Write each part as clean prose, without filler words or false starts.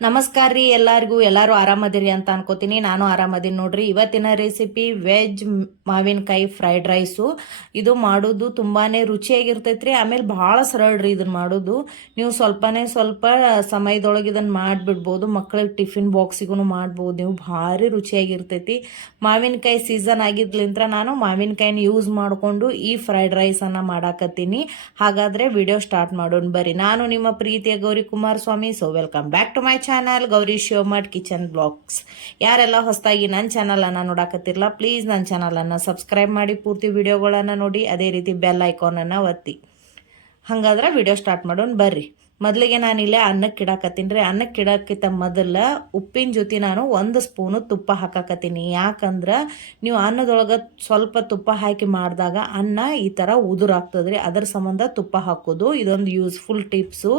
ನಮಸ್ಕಾರ ರೀ ಎಲ್ಲರೂ ಆರಾಮದಿರಿ ಅಂತ ಅನ್ಕೋತೀನಿ. ನಾನು ಆರಾಮದೀನಿ ನೋಡ್ರಿ. ಇವತ್ತಿನ ರೆಸಿಪಿ ವೆಜ್ ಮಾವಿನಕಾಯಿ ಫ್ರೈಡ್ ರೈಸು. ಇದು ಮಾಡೋದು ತುಂಬಾನೇ ರುಚಿಯಾಗಿರ್ತೈತ್ರಿ. ಆಮೇಲೆ ಭಾಳ ಸರಳ ರೀ ಇದನ್ನ ಮಾಡೋದು. ನೀವು ಸ್ವಲ್ಪ ಸಮಯದೊಳಗೆ ಇದನ್ನ ಮಾಡಿಬಿಡ್ಬೋದು. ಮಕ್ಕಳಿಗೆ ಟಿಫಿನ್ ಬಾಕ್ಸಿಗೂ ಮಾಡ್ಬೋದು ನೀವು. ಭಾರಿ ರುಚಿಯಾಗಿರ್ತೈತಿ. ಮಾವಿನಕಾಯಿ ಸೀಸನ್ ಆಗಿದ್ಲಿಂತ್ರ ನಾನು ಮಾವಿನಕಾಯಿನ ಯೂಸ್ ಮಾಡಿಕೊಂಡು ಈ ಫ್ರೈಡ್ ರೈಸನ್ನು ಮಾಡಾಕತ್ತೀನಿ. ಹಾಗಾದ್ರೆ ವಿಡಿಯೋ ಸ್ಟಾರ್ಟ್ ಮಾಡೋಣ ಬರ್ರಿ. ನಾನು ನಿಮ್ಮ ಪ್ರೀತಿಯ Gauri Kumaraswamy. So welcome back to my channel Gauri Shivamath kitchen blogs. ಯಾರೆಲ್ಲ ಹೊಸದಾಗಿ ನನ್ನ ಚಾನಲನ್ನು ನೋಡಾಕತ್ತಿರಲ್ಲ, ಪ್ಲೀಸ್ ನನ್ನ ಚಾನಲನ್ನು ಸಬ್ಸ್ಕ್ರೈಬ್ ಮಾಡಿ, ಪೂರ್ತಿ ವಿಡಿಯೋಗಳನ್ನು ನೋಡಿ, ಅದೇ ರೀತಿ ಬೆಲ್ ಐಕಾನನ್ನು ಒತ್ತಿ. ಹಾಗಾದ್ರೆ ವಿಡಿಯೋ ಸ್ಟಾರ್ಟ್ ಮಾಡೋಣ ಬರ್ರಿ. ಮೊದಲಿಗೆ ನಾನಿಲ್ಲೇ ಅನ್ನಕ್ಕೆ ಇಡಾಕತ್ತೀನಿ ರೀ. ಅನ್ನಕ್ಕೆ ಇಡೋಕ್ಕಿಂತ ಮೊದಲ ಉಪ್ಪಿನ ಜೊತೆ ನಾನು 1 ಸ್ಪೂನು ತುಪ್ಪ ಹಾಕಾಕತ್ತೀನಿ. ಯಾಕಂದ್ರೆ ನೀವು ಅನ್ನದೊಳಗೆ ಸ್ವಲ್ಪ ತುಪ್ಪ ಹಾಕಿ ಮಾಡಿದಾಗ ಅನ್ನ ಈ ಥರ ಉದುರಾಗ್ತದೆ ರೀ. ಅದರ ಸಂಬಂಧ ತುಪ್ಪ ಹಾಕೋದು ಇದೊಂದು ಯೂಸ್ಫುಲ್ ಟಿಪ್ಸು.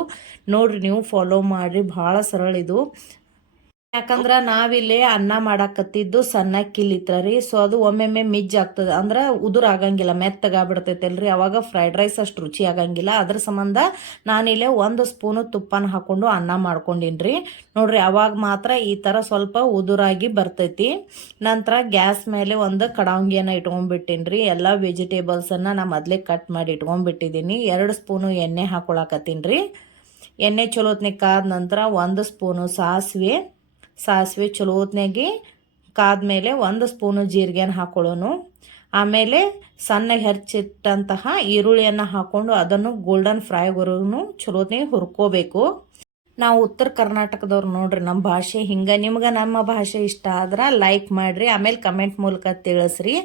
ನೋಡ್ರಿ, ನೀವು ಫಾಲೋ ಮಾಡಿರಿ, ಭಾಳ ಸರಳ ಇದು. ಯಾಕಂದ್ರೆ ನಾವಿಲ್ಲಿ ಅನ್ನ ಮಾಡಾಕತ್ತಿದ್ದು ಸಣ್ಣ ಕಿಲಿತ್ರ ರೀ. ಸೊ ಅದು ಒಮ್ಮೊಮ್ಮೆ ಮಿಜ್ಜ್ ಆಗ್ತದೆ, ಅಂದ್ರೆ ಉದುರು ಆಗಂಗಿಲ್ಲ, ಮೆತ್ತಗಾಗ್ಬಿಡ್ತೈತಲ್ರಿ. ಅವಾಗ ಫ್ರೈಡ್ ರೈಸ್ ಅಷ್ಟು ರುಚಿ ಆಗಂಗಿಲ್ಲ. ಅದ್ರ ಸಂಬಂಧ ನಾನಿಲ್ಲೇ 1 ಸ್ಪೂನು ತುಪ್ಪನ ಹಾಕೊಂಡು ಅನ್ನ ಮಾಡ್ಕೊಂಡಿನ್ರಿ. ನೋಡ್ರಿ, ಅವಾಗ ಮಾತ್ರ ಈ ಥರ ಸ್ವಲ್ಪ ಉದುರಾಗಿ ಬರ್ತೈತಿ. ನಂತರ ಗ್ಯಾಸ್ ಮೇಲೆ ಒಂದು ಕಡಾಂಗಿಯನ್ನು ಇಟ್ಕೊಂಡ್ಬಿಟ್ಟಿನ್ರಿ. ಎಲ್ಲ ವೆಜಿಟೇಬಲ್ಸನ್ನು ನಾ ಮೊದಲೇ ಕಟ್ ಮಾಡಿ ಇಟ್ಕೊಂಡ್ಬಿಟ್ಟಿದ್ದೀನಿ. 2 ಸ್ಪೂನು ಎಣ್ಣೆ ಹಾಕೊಳಕತ್ತೀನಿ ರೀ. ಎಣ್ಣೆ ಚಲೋತ್ನಾಗ ಕಾದ ನಂತರ 1 ಸ್ಪೂನು ಸಾಸಿವೆ ಚಲೋ ಹೊತ್ನಾಗಿ ಕಾದ್ಮೇಲೆ 1 ಸ್ಪೂನು ಜೀರಿಗೆನ ಹಾಕೊಳ್ಳೋನು. ಆಮೇಲೆ ಸಣ್ಣ ಹೆಚ್ಚಿಟ್ಟಂತಹ ಈರುಳ್ಳಿಯನ್ನು ಹಾಕ್ಕೊಂಡು ಅದನ್ನು ಗೋಲ್ಡನ್ ಫ್ರೈವರೆಗೂ ಚಲೋತ್ನಾಗಿ ಹುರ್ಕೋಬೇಕು. ನಾವು ಉತ್ತರ ಕರ್ನಾಟಕದವ್ರು ನೋಡ್ರಿ, ನಮ್ಮ ಭಾಷೆ ಹಿಂಗೆ. ನಿಮ್ಗೆ ನಮ್ಮ ಭಾಷೆ ಇಷ್ಟ ಆದ್ರೆ ಲೈಕ್ ಮಾಡಿರಿ, ಆಮೇಲೆ ಕಮೆಂಟ್ ಮೂಲಕ ತಿಳಿಸ್ರಿ.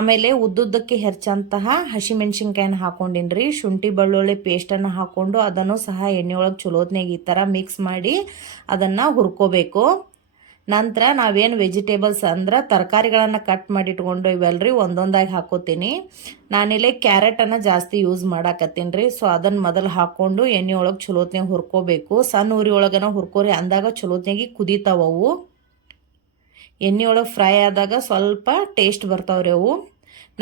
ಆಮೇಲೆ ಉದ್ದುದ್ದಕ್ಕೆ ಹೆಚ್ಚಂತಹ ಹಸಿಮೆಣ್ಸಿನ್ಕಾಯಿನ ಹಾಕೊಂಡಿನ್ರಿ. ಶುಂಠಿ ಬೆಳ್ಳುಳ್ಳಿ ಪೇಸ್ಟನ್ನು ಹಾಕ್ಕೊಂಡು ಅದನ್ನು ಸಹ ಎಣ್ಣೆಯೊಳಗೆ ಚಲೋತ್ನಾಗ ಈ ಥರ ಮಿಕ್ಸ್ ಮಾಡಿ ಅದನ್ನು ಹುರ್ಕೋಬೇಕು. ನಂತರ ನಾವೇನು ವೆಜಿಟೇಬಲ್ಸ್ ಅಂದ್ರೆ ತರಕಾರಿಗಳನ್ನು ಕಟ್ ಮಾಡಿ ಇಟ್ಕೊಂಡು ಇವೆಲ್ರಿ ಒಂದೊಂದಾಗಿ ಹಾಕೋತೀನಿ. ನಾನಿಲ್ಲಿ ಕ್ಯಾರೆಟನ್ನು ಜಾಸ್ತಿ ಯೂಸ್ ಮಾಡಾಕತ್ತೀನಿ ರೀ. ಸೊ ಅದನ್ನು ಮೊದಲು ಹಾಕ್ಕೊಂಡು ಎಣ್ಣೆ ಒಳಗೆ ಚಲೋತ್ನಾಗ ಹುರ್ಕೋಬೇಕು. ಸಣ್ಣ ಉರಿ ಒಳಗನ ಹುರ್ಕೋರಿ, ಅಂದಾಗ ಚಲೋತ್ನಾಗಿ ಕುದೀತಾವವು. ಎಣ್ಣೆ ಒಳಗೆ ಫ್ರೈ ಆದಾಗ ಸ್ವಲ್ಪ ಟೇಸ್ಟ್ ಬರ್ತಾವ್ರಿ ಅವು.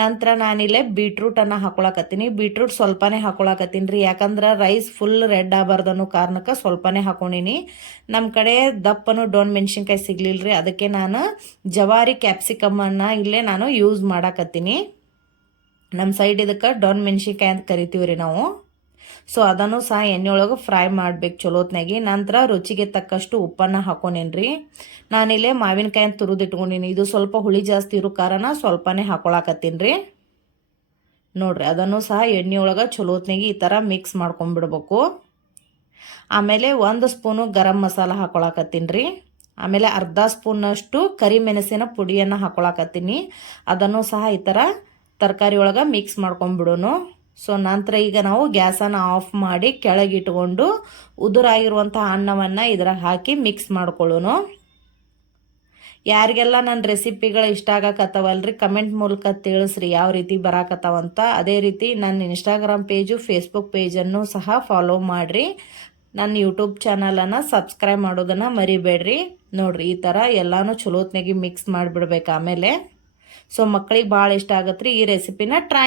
ನಂತರ ನಾನಿಲ್ಲೇ ಬೀಟ್ರೂಟನ್ನು ಹಾಕೊಳಕತ್ತೀನಿ. ಬೀಟ್ರೂಟ್ ಸ್ವಲ್ಪನೇ ಹಾಕೊಳಕತ್ತೀನಿ ರೀ. ಯಾಕಂದ್ರೆ ರೈಸ್ ಫುಲ್ ರೆಡ್ ಆಗಬಾರ್ದು ಅನ್ನೋ ಕಾರಣಕ್ಕೆ ಸ್ವಲ್ಪನೇ ಹಾಕೊಂಡಿನಿ. ನಮ್ಮ ಕಡೆ ದಪ್ಪನು ಡೋನ್ ಮೆಣಸಿನ್ಕಾಯಿ ಸಿಗ್ಲಿಲ್ಲ ರೀ. ಅದಕ್ಕೆ ನಾನು ಜವಾರಿ ಕ್ಯಾಪ್ಸಿಕಮನ್ನು ಇಲ್ಲೇ ನಾನು ಯೂಸ್ ಮಾಡಾಕತ್ತೀನಿ. ನಮ್ಮ ಸೈಡ್ ಇದಕ್ಕೆ ಡೋನ್ ಮೆಣಸಿನ್ಕಾಯಿ ಅಂತ ಕರಿತೀವಿ ರೀ ನಾವು. ಸೊ ಅದನ್ನು ಸಹ ಎಣ್ಣೆಯೊಳಗೆ ಫ್ರೈ ಮಾಡ್ಬೇಕು ಚಲೋತ್ನಾಗಿ. ನಂತರ ರುಚಿಗೆ ತಕ್ಕಷ್ಟು ಉಪ್ಪನ್ನು ಹಾಕೊಂಡೇನ್ರಿ. ನಾನಿಲ್ಲೇ ಮಾವಿನಕಾಯಿ ಅಂತ ತುರಿದಿಟ್ಕೊಂಡಿನಿ. ಇದು ಸ್ವಲ್ಪ ಹುಳಿ ಜಾಸ್ತಿ ಇರೋ ಕಾರಣ ಸ್ವಲ್ಪನೇ ಹಾಕೊಳಕತ್ತೀನಿ ರೀ. ನೋಡ್ರಿ, ಅದನ್ನು ಸಹ ಎಣ್ಣೆಯೊಳಗೆ ಚಲೋತ್ನಾಗಿ ಈ ಥರ ಮಿಕ್ಸ್ ಮಾಡ್ಕೊಂಡ್ಬಿಡ್ಬೇಕು. ಆಮೇಲೆ 1 ಸ್ಪೂನು ಗರಂ ಮಸಾಲ ಹಾಕೊಳಕತ್ತೀನಿ ರೀ. ಆಮೇಲೆ ಅರ್ಧ ಸ್ಪೂನಷ್ಟು ಕರಿಮೆಣಸಿನ ಪುಡಿಯನ್ನು ಹಾಕೊಳಕತ್ತೀನಿ. ಅದನ್ನು ಸಹ ಈ ಥರ ತರಕಾರಿ ಒಳಗೆ ಮಿಕ್ಸ್ ಮಾಡ್ಕೊಂಡ್ಬಿಡೋನು. ಸೊ ನಂತರ ಈಗ ನಾವು ಗ್ಯಾಸನ್ನು ಆಫ್ ಮಾಡಿ ಕೆಳಗಿಟ್ಕೊಂಡು ಉದುರಾಗಿರುವಂಥ ಅನ್ನವನ್ನು ಇದ್ರಾಗ ಹಾಕಿ ಮಿಕ್ಸ್ ಮಾಡ್ಕೊಳ್ಳೋನು. ಯಾರಿಗೆಲ್ಲ ನನ್ನ ರೆಸಿಪಿಗಳು ಇಷ್ಟ ಆಗಕತ್ತವಲ್ರಿ ಕಮೆಂಟ್ ಮೂಲಕ ತಿಳಿಸ್ರಿ ಯಾವ ರೀತಿ ಬರಾಕತ್ತವಂತ. ಅದೇ ರೀತಿ ನನ್ನ ಇನ್ಸ್ಟಾಗ್ರಾಮ್ ಪೇಜು, ಫೇಸ್ಬುಕ್ ಪೇಜನ್ನು ಸಹ ಫಾಲೋ ಮಾಡಿರಿ. ನನ್ನ ಯೂಟ್ಯೂಬ್ ಚಾನಲನ್ನು ಸಬ್ಸ್ಕ್ರೈಬ್ ಮಾಡೋದನ್ನು ಮರಿಬೇಡ್ರಿ. ನೋಡ್ರಿ, ಈ ಥರ ಎಲ್ಲನೂ ಚಲೋತ್ನಾಗಿ ಮಿಕ್ಸ್ ಮಾಡಿಬಿಡ್ಬೇಕು. ಆಮೇಲೆ ಸೊ ಮಕ್ಕಳಿಗೆ ಭಾಳ ಇಷ್ಟ ಆಗತ್ತೆ ರೀ. ಈ ರೆಸಿಪಿನ ಟ್ರೈ